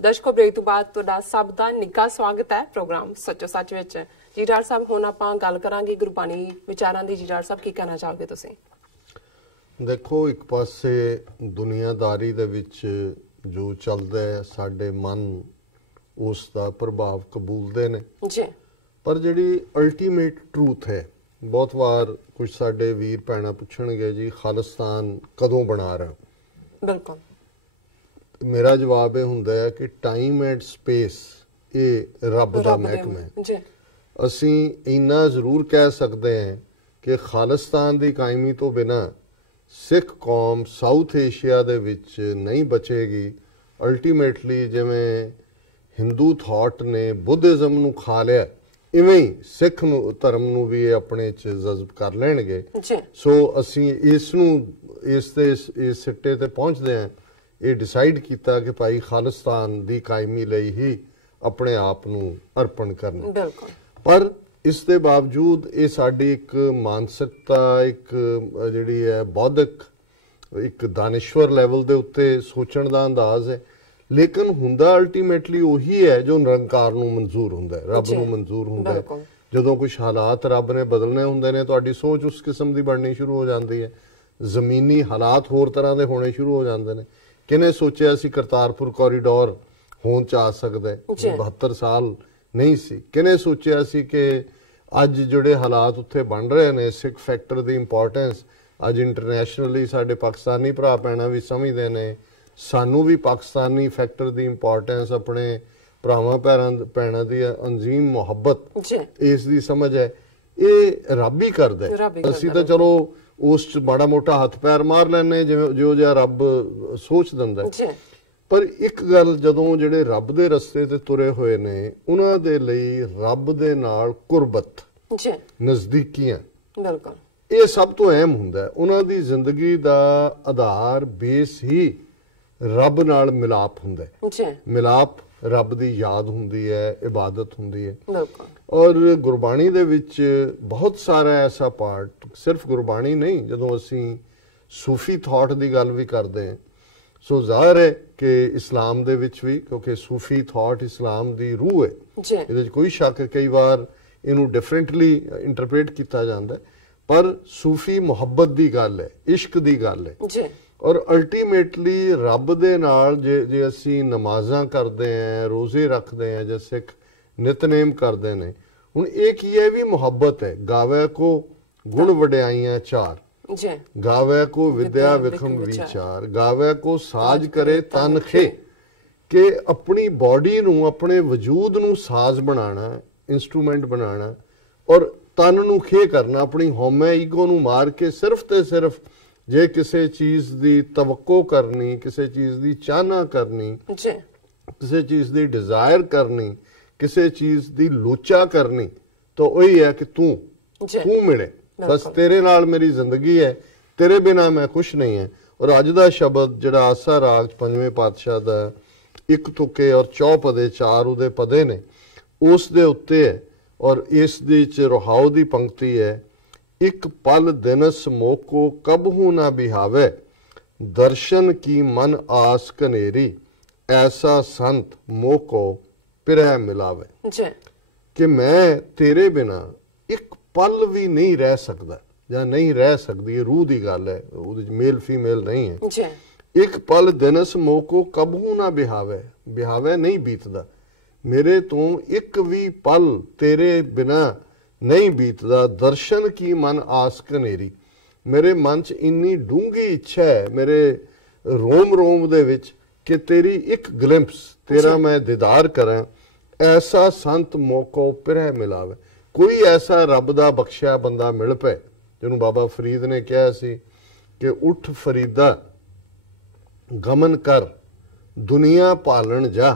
दर्शकों ब्रेक तो बाद तुहाडा सब दा निੱਘਾ स्वागत है प्रोग्राम सच्चो सच विच। जी डॉक्टर साहब हुण आपां गल करांगे गुरबाणी विचारां दी। जी डॉक्टर साहब की कहना चाहोगे तुसीं? देखो एक पासे दुनियादारी दे विच जो चलदा है साडे मन उस दा प्रभाव कबूलदे ने जी, पर जिहड़ी अल्टीमेट ट्रूथ है बहुत वार कुछ साडे वीर भैणां पुछणगे जी खालिस्तान कदों बना रहा। बिल्कुल मेरा जवाब यह हुंदा है कि टाइम एंड स्पेस ये रब दा महकमा है। असी इन्ना जरूर कह सकते हैं कि खालिस्तान की कायमी तो बिना सिख कौम साउथ एशिया दे विच नहीं बचेगी। अल्टीमेटली जिवें हिंदू थॉट ने बुद्धिज़म नूं खा लिया इवें ही सिख धर्म नूं भी अपने च जज़ब कर लैणगे। सो असी इस सिट्टे ते पहुंचदे हैं ये डिसाइड किया कि भाई खालिस्तान की कायमी लई ही अपने आप नूं अर्पण करना। पर इस दे बावजूद ये साडी एक मानसिकता एक जिहड़ी है बौद्धिक एक दानिश्वर लैवल दे उत्ते सोचण दा अंदाज है, लेकिन हुंदा अल्टीमेटली उही है जो निरंकार नूं मंजूर हुंदा है, रब नूं मंजूर हुंदा है। जदों कुछ हालात रब ने बदलने हुंदे ने तुहाडी सोच उस किस्म दी बननी शुरू हो जाती है। जमीनी हालात होर तरह दे होने शुरू हो जाते हैं। किने सोचिया सी करतारपुर कॉरीडोर होण च आ सकदा है, 72 साल नहीं सी। किने सोचिया सी कि अज जिहड़े हालात उत्थे बन रहे ने सिख फैक्टर दी इंपॉर्टेंस अज इंटरनैशनली साडे पाकिस्तानी भरा भैणां भी समझदे ने, सानू भी पाकिस्तानी फैक्टर दी इंपॉर्टेंस अपने भरावां भैणां दी अंजीम मुहब्बत इस दी समझ है। ये रब ही करदा है। असीं तां चलो उस माड़ा मोटा हथ पैर मार लैने जो जिहा रब सोच दिंदा है। पर एक गल जदों जिहड़े रब दे रस्ते ते तुरे होए ने उन्हां दे लई रब दे नाल कुर्बत नज़दीकियां बिल्कुल ये सब तो अहम हुंदा है। उन्हां दी जिंदगी दा आधार बेस ही रब नाल मिलाप हुंदा है। मिलाप रब दी याद हुंदी है, इबादत हुंदी है। और गुरबाणी दे विच बहुत सारा ऐसा पार्ट सिर्फ गुरबाणी नहीं, जदों असी सूफी थॉट की गल भी करते हैं सो जाहिर है कि इस्लाम दे विच भी, क्योंकि सूफी थॉट इस्लाम की रूह है, ये कोई शक कई बार इनू डिफरेंटली इंटरप्रेट किया जाता है, पर सूफी मुहब्बत की गल है, इश्क की गल है। और अल्टीमेटली रब दे नाल जे असी नमाज़ां करते हैं, रोज़े रखते हैं, जे सिख नितनेम करते हैं, हुण ये की है भी मुहब्बत है। गावे को गुण वड्याइयां चार, गावे को विद्या विखम विचार, गावे को साज करे तन खे, कि अपनी बॉडी नूं अपने वजूद नूं साज बनाना, इंस्ट्रूमेंट बनाना, और तन नूं खे करना, अपनी होमे ईगो नूं मार के सिर्फ ते सिर्फ जे किसी चीज़ की तवक्को करनी, किसी चीज़ की चाहना करनी, किसी चीज़ की डिजायर करनी, किसी चीज़ की लोचा करनी, तो वही है कि तू मिले, बस तेरे नाल मेरी जिंदगी है, तेरे बिना मैं कुछ नहीं है। और अज दा शब्द जिहड़ा आसा राग पंजवें पातशाह दा एक तुके और चौपदे चार उहदे पदे ने उस दे उत्ते है। और इस दे च रुहाओ दी पंक्ति है, एक पल दिनस मोको कबहू ना बिहावे, दर्शन की मन आस कनेरी, ऐसा संत मोको पिरह मिलावे। कि मैं तेरे बिना एक पल भी नहीं रह सकता या नहीं रह सकती, ये रूह की गल है, मेल फीमेल नहीं है। एक पल दिनस मोको कबहू ना बिहावे, बिहावे नहीं बीतदा, मेरे तो एक भी पल तेरे बिना नहीं बीतदा, दर्शन की मन आस कनेरी, मेरे मन च इन्नी डूंगी इच्छा है मेरे रोम रोम दे विच कि तेरी एक ग्लिम्पस, तेरा मैं दीदार करां, ऐसा संत मोको पिरह मिलावे। कोई ऐसा रब दा बख्शिया बंदा मिल पे जिन्हों बाबा फरीद ने कहा सी कि उठ फरीदा गमन कर दुनिया पालन जा,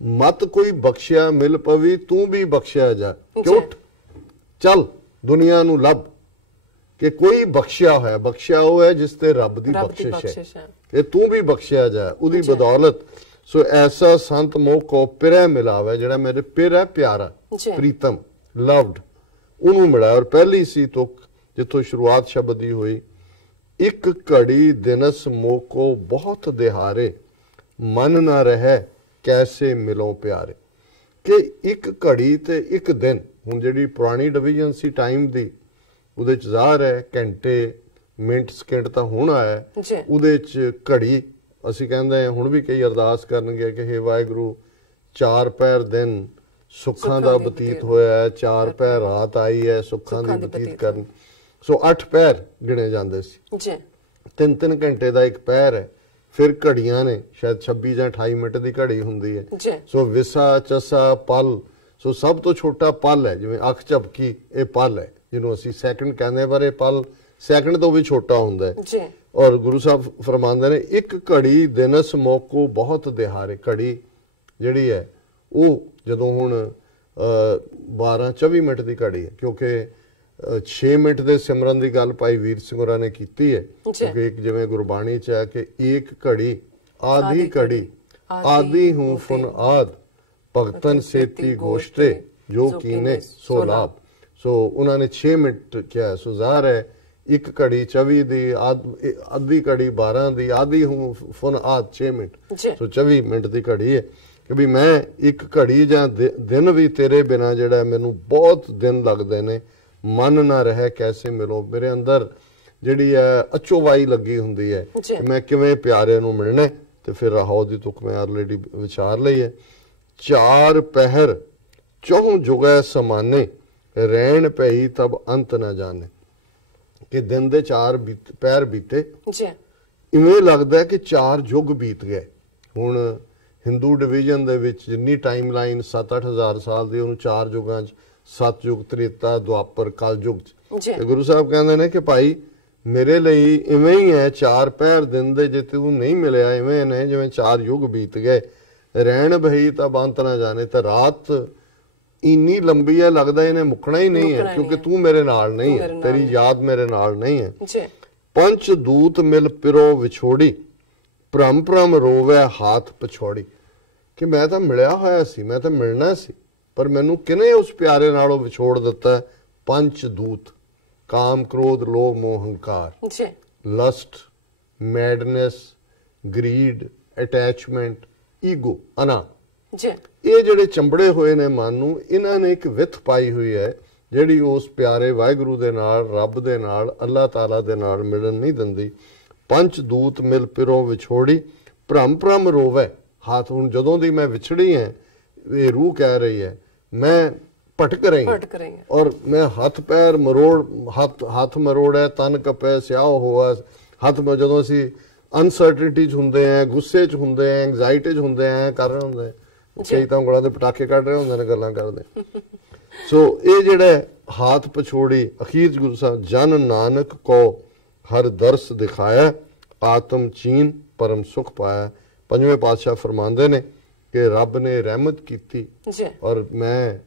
मत कोई बख्शिया मिल पवी तू भी बख्शिया जा, कि उठ चल दुनिया नू लब, कि कोई बख्शिया है, बख्शिया वो है जिस ते रब दी बख्शिश है, कि तू भी बख्शिया जा उदी बदौलत। सो ऐसा संत मोह को पिरह मिलावे, जिहड़ा मेरे पिर है प्यारा प्रीतम लव्ड, उन्होंने मिला। और पहली सी तुक जिथों शुरुआत शब्द दी हुई, एक घड़ी दिनस मोह को बहुत दिहारे, मन ना रहे कैसे मिलो प्यारे। कि एक घड़ी ते एक दिन, हुण जिहड़ी पुरानी डिवीजन सी टाइम दी, उहदे च ज़ाहिर है घंटे मिनट सकिंट तां हुण आया, उहदे च घड़ी ਅਸੀਂ ਕਹਿੰਦੇ ਹਾਂ। ਹੁਣ ਵੀ ਕਈ ਅਰਦਾਸ ਕਰਨਗੇ ਕਿ ਹੇ ਵਾਹਿਗੁਰੂ 4 ਪਹਿਰ ਦਿਨ ਸੁੱਖਾਂ ਦਾ ਬਤੀਤ ਹੋਇਆ ਹੈ, 4 ਪਹਿਰ ਰਾਤ ਆਈ ਹੈ ਸੁੱਖਾਂ ਦੀ ਬਤੀਤ ਕਰਨ। ਸੋ 8 ਪਹਿਰ ਗਿਣੇ ਜਾਂਦੇ ਸੀ ਜੀ। 3-3 ਘੰਟੇ ਦਾ ਇੱਕ ਪਹਿਰ ਹੈ। ਫਿਰ ਘੜੀਆਂ ਨੇ, ਸ਼ਾਇਦ 26 ਜਾਂ 28 ਮਿੰਟ ਦੀ ਘੜੀ ਹੁੰਦੀ ਹੈ। ਸੋ ਵਿਸਾ ਚਸਾ ਪਲ, ਸੋ ਸਭ ਤੋਂ ਛੋਟਾ ਪਲ ਹੈ, ਜਿਵੇਂ ਅੱਖ ਝਪਕੀ ਇਹ ਪਲ ਹੈ, ਜਿਹਨੂੰ ਅਸੀਂ ਸੈਕਿੰਡ ਕਹਿੰਦੇ, ਪਰ ਇਹ ਪਲ ਸੈਕਿੰਡ ਤੋਂ ਵੀ ਛੋਟਾ ਹੁੰਦਾ ਹੈ। ਔਰ ਗੁਰੂ ਸਾਹਿਬ ਫਰਮਾਉਂਦੇ ਨੇ ਇੱਕ ਘੜੀ ਦਿਨਸ ਮੌਕੋ ਬਹੁਤ ਦਿਹਾਰੇ। ਘੜੀ ਜਿਹੜੀ ਹੈ ਉਹ ਜਦੋਂ ਹੁਣ 12-24 ਮਿੰਟ ਦੀ ਘੜੀ ਹੈ, ਕਿਉਂਕਿ 6 ਮਿੰਟ ਦੇ ਸਿਮਰਨ ਦੀ ਗੱਲ ਭਾਈ ਵੀਰ ਸਿੰਘ ਹੋਰਾਂ ਨੇ ਕੀਤੀ ਹੈ। ਕਿਉਂਕਿ ਇੱਕ ਜਿਵੇਂ ਗੁਰਬਾਣੀ ਚ ਹੈ ਕਿ ਇੱਕ ਘੜੀ ਆਧੀ ਘੜੀ ਆਦਿ ਹੂੰ ਫੁਨ ਆਦ ਭਗਤਨ ਸੇਤੀ ਗੋਸ਼ਤੇ ਜੋ ਕੀਨੇ ਸੋ ਲਾਭ। ਸੋ ਉਹਨਾਂ ਨੇ 6 ਮਿੰਟ ਕਿਹਾ। ਸੋ ਜ਼ਾਹਰ ਹੈ ਇੱਕ ਘੜੀ 24 ਦੀ, ਅੱਧੀ ਘੜੀ 12 ਦੀ, ਆਦਿ ਹੂੰ ਫੁਨ ਆਦ 6 ਮਿੰਟ, ਸੋ 24 ਮਿੰਟ ਦੀ ਘੜੀ ਹੈ। ਕਿ ਵੀ ਮੈਂ ਇੱਕ ਘੜੀ ਜਾਂ ਦਿਨ ਵੀ ਤੇਰੇ ਬਿਨਾ ਜਿਹੜਾ ਮੈਨੂੰ ਬਹੁਤ ਦਿਨ ਲੱਗਦੇ ਨੇ, ਮਨ ਨਾ ਰਹੇ ਕੈਸੇ ਮਿਲੋ। ਮੇਰੇ ਅੰਦਰ ਜਿਹੜੀ ਹੈ ਅਚੋਵਾਈ ਲੱਗੀ ਹੁੰਦੀ ਹੈ ਕਿ ਮੈਂ ਕਿਵੇਂ ਪਿਆਰੇ ਨੂੰ ਮਿਲਣਾ। ਤੇ ਫਿਰ ਰਾਹੋ ਦੀ ਤੁਕ ਮੈਂ ਆਲਰੇਡੀ ਵਿਚਾਰ ਲਈ ਹੈ। 4 ਪਹਿਰ ਚੌਂ ਜੁਗੈ ਸਮਾਨੇ ਰਹਿਣ ਪਈ ਤਬ ਅੰਤ ਨਾ ਜਾਣੇ। ਕਿ ਦਿਨ ਦੇ 4 ਪਹਿਰ ਬੀਤੇ, ਇਵੇਂ ਲੱਗਦਾ ਕਿ 4 ਯੁੱਗ ਬੀਤ ਗਏ। ਹੁਣ ਹਿੰਦੂ ਡਿਵੀਜ਼ਨ ਦੇ ਵਿੱਚ ਜਿੰਨੀ ਟਾਈਮ ਲਾਈਨ 7-8 ਹਜ਼ਾਰ ਸਾਲ ਦੀ, ਉਹਨੂੰ 4 ਯੁੱਗਾਂ 'ਚ, ਸਤਯੁਗ, ਤ੍ਰੇਤਾ, ਦੁਆਪਰ, ਕਲਯੁਗ 'ਚ। ਤੇ ਗੁਰੂ ਸਾਹਿਬ ਕਹਿੰਦੇ ਨੇ ਕਿ ਭਾਈ ਮੇਰੇ ਲਈ ਇਵੇਂ ਹੀ ਹੈ 4 ਪਹਿਰ ਦਿਨ ਦੇ, ਜੇ ਤੂੰ ਨਹੀਂ ਮਿਲਿਆ ਇਵੇਂ ਨੇ ਜਿਵੇਂ 4 ਯੁੱਗ ਬੀਤ ਗਏ। ਰਹਿਣ ਬਹੀ ਤਾਂ ਬੰਤ ਨਾ ਜਾਣੇ। ਤਾਂ ਰਾਤ ਇੰਨੀ ਲੰਬੀ ਹੈ, ਲੱਗਦਾ ਇਹਨੇ ਮੁੱਕਣਾ ਹੀ ਨਹੀਂ ਹੈ, ਕਿਉਂਕਿ ਤੂੰ ਮੇਰੇ ਨਾਲ ਨਹੀਂ ਹੈ, ਤੇਰੀ ਯਾਦ ਮੇਰੇ ਨਾਲ ਨਹੀਂ ਹੈ। ਪੰਚ ਦੂਤ ਮਿਲ ਪਿਰੋ ਵਿਛੋੜੀ ਭ੍ਰਮ ਭ੍ਰਮ ਰੋਵੇ ਹਾਥ ਪਛੋੜੀ। ਕਿ ਮੈਂ ਤਾਂ ਮਿਲਿਆ ਹੋਇਆ ਸੀ, ਮੈਂ ਤਾਂ ਮਿਲਣਾ ਸੀ, ਪਰ ਮੈਨੂੰ ਕਿਨੇ ਉਸ ਪਿਆਰੇ ਨਾਲੋਂ ਵਿਛੋੜ ਦਿੱਤਾ। ਪੰਚ ਦੂਤ, ਕਾਮ ਕ੍ਰੋਧ ਲੋਭ ਮੋਹ ਹੰਕਾਰ, lust, madness, greed, attachment, ego, ਅਨਾ, ਇਹ ਜਿਹੜੇ ਚੰਬੜੇ ਹੋਏ ਨੇ ਮਨ ਨੂੰ, ਇਹਨਾਂ ਨੇ ਇੱਕ ਵਿੱਥ ਪਾਈ ਹੋਈ ਹੈ ਜਿਹੜੀ ਉਸ ਪਿਆਰੇ ਵਾਹਿਗੁਰੂ ਦੇ ਨਾਲ, ਰੱਬ ਦੇ ਨਾਲ, ਅੱਲਾਹ ਤਾਲਾ ਦੇ ਨਾਲ ਮਿਲਣ ਨਹੀਂ ਦਿੰਦੀ। ਪੰਚ ਦੂਤ ਮਿਲ ਪਿਰੋ ਵਿਛੋੜੀ ਭ੍ਰਮ ਭ੍ਰਮ ਰੋਵੇ ਹਾਥ। ਹੁਣ ਜਦੋਂ ਦੀ ਮੈਂ ਵਿਛੜੀ ਹੈ, ਇਹ ਰੂਹ ਕਹਿ ਰਹੀ ਹੈ, ਮੈਂ ਭਟਕ ਰਹੀ ਹਾਂ ਔਰ ਮੈਂ ਹੱਥ ਪੈਰ ਮਰੋੜ, ਹੱਥ ਮਰੋੜਾ, ਤਨ ਕੱਪੇ, ਸਿਆਹ ਹੋਆ ਹੱਥ। ਜਦੋਂ ਅਸੀਂ ਅਨਸਰਟਨਟੀ 'ਚ ਹੁੰਦੇ ਆ, ਗੁੱਸੇ 'ਚ ਹੁੰਦੇ ਆ, ਐਂਗਜ਼ਾਈਟੀ 'ਚ ਹੁੰਦੇ ਆ, ਕਰ ਰਹੇ ਹੁੰਦੇ, ਕਈ ਤਾਂ ਉਂਗਲਾਂ ਦੇ ਪਟਾਕੇ ਕੱਢ ਰਹੇ ਹੁੰਦੇ ਨੇ ਗੱਲਾਂ ਕਰਦੇ। ਸੋ ਇਹ ਜਿਹੜਾ ਹਾਥ ਪਛੋੜੀ, ਅਖੀਰ ਗੁਰੂ ਸਾਹਿਬ ਜਨ ਨਾਨਕ ਕੋ ਹਰ ਦਰਸ ਦਿਖਾਇਆ ਆਤਮ ਚੀਨ ਪਰਮ ਸੁਖ ਪਾਇਆ। ਪੰਜਵੇਂ ਪਾਤਸ਼ਾਹ ਫਰਮਾਉਂਦੇ ਨੇ ਕਿ ਰੱਬ ਨੇ ਰਹਿਮਤ ਕੀਤੀ ਔਰ ਮੈਂ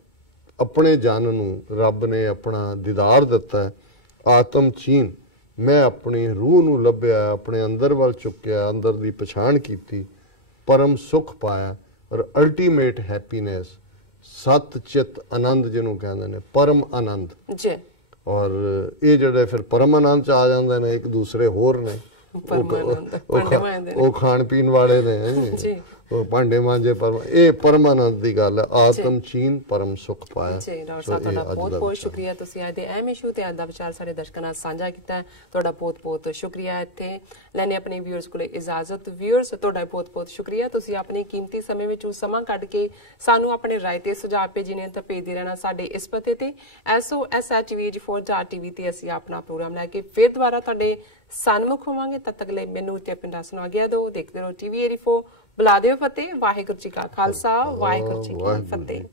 ਆਪਣੇ ਜਨ ਨੂੰ ਰੱਬ ਨੇ ਆਪਣਾ ਦੀਦਾਰ ਦਿੱਤਾ। ਆਤਮ ਚੀਨ, ਮੈਂ ਆਪਣੀ ਰੂਹ ਨੂੰ ਲੱਭਿਆ, ਆਪਣੇ ਅੰਦਰ ਵੱਲ ਚੁੱਕਿਆ, ਅੰਦਰ ਦੀ ਪਛਾਣ ਕੀਤੀ, ਪਰਮ ਸੁਖ ਪਾਇਆ ਔਰ ਅਲਟੀਮੇਟ ਹੈਪੀਨੈਸ, ਸਤ ਚਿਤ ਆਨੰਦ ਜਿਹਨੂੰ ਕਹਿੰਦੇ ਨੇ, ਪਰਮ ਆਨੰਦ ਜੀ। ਔਰ ਇਹ ਜਿਹੜੇ ਫਿਰ ਪਰਮ ਆਨੰਦ 'ਚ ਆ ਜਾਂਦੇ ਨੇ, ਇੱਕ ਦੂਸਰੇ ਹੋਰ ਨੇ, ਉਹ ਖਾਣ ਪੀਣ ਵਾਲੇ ਨੇ, ਉਹ ਭਾਂਡੇ ਮਾਂਜੇ, ਇਹ ਪਰਮਾਨੰਦ ਦੀ ਗੱਲ ਹੈ। ਆਤਮ ਚੀਨ ਪਰਮ ਸੁਖ ਪਾਇਆ। ਜੀ ਡਾਕਟਰ ਸਾਹਿਬ, ਤੁਹਾਡਾ ਬਹੁਤ ਬਹੁਤ ਸ਼ੁਕਰੀਆ, ਤੁਸੀਂ ਅੱਜ ਦੇ ਅਹਿਮ ਇਸ਼ੂ ਤੇ ਅੱਜ ਦਾ ਵਿਚਾਰ ਸਾਡੇ ਦਰਸ਼ਕਾਂ ਨਾਲ ਸਾਂਝਾ ਕੀਤਾ। ਤੁਹਾਡਾ ਬਹੁਤ ਬਹੁਤ ਸ਼ੁਕਰੀਆ। ਇੱਥੇ ਲੈਣੇ ਆਪਣੇ ਵਿਊਅਰਸ ਕੋਲੇ ਇਜਾਜ਼ਤ। ਵਿਊਅਰਸ, ਤੁਹਾਡਾ ਬਹੁਤ ਬਹੁਤ ਸ਼ੁਕਰੀਆ, ਤੁਸੀਂ ਆਪਣੇ ਕੀਮਤੀ ਸਮੇਂ ਵਿੱਚੋਂ ਸਮਾਂ ਕੱਢ ਕੇ ਸਾਨੂੰ ਆਪਣੇ ਰਾਏ ਤੇ ਸੁਝਾਅ ਭੇਜੇ ਨੇ। ਤਾਂ ਭੇਜਦੇ ਰਹਿਣਾ ਸਾਡੇ ਇਸ ਪਤੇ ਤੇ SOSHVH4.TV ਤੇ ਅਸੀਂ ਆਪਣਾ ਪ੍ਰੋਗਰਾਮ ਲੈ ਕੇ ਫਿਰ ਦੁਬਾਰਾ ਤੁਹਾਡੇ ਸਨਮੁਖ ਹੋਵਾਂਗੇ। ਤਦ ਤੱਕ ਲਈ ਮੈਨੂੰ ਤੇ ਪਿੰਡਾਂ ਸੁਣਾ ਗਿਆ ਦੋ। ਦੇਖਦੇ ਰਹੋ TV 84। ਬੁਲਾ ਦਿਓ ਫਤਿਹ। ਵਾਹਿਗੁਰੂ ਜੀ ਕਾ ਖਾਲਸਾ, ਵਾਹਿਗੁਰੂ ਜੀ ਕੀ ਫਤਿਹ।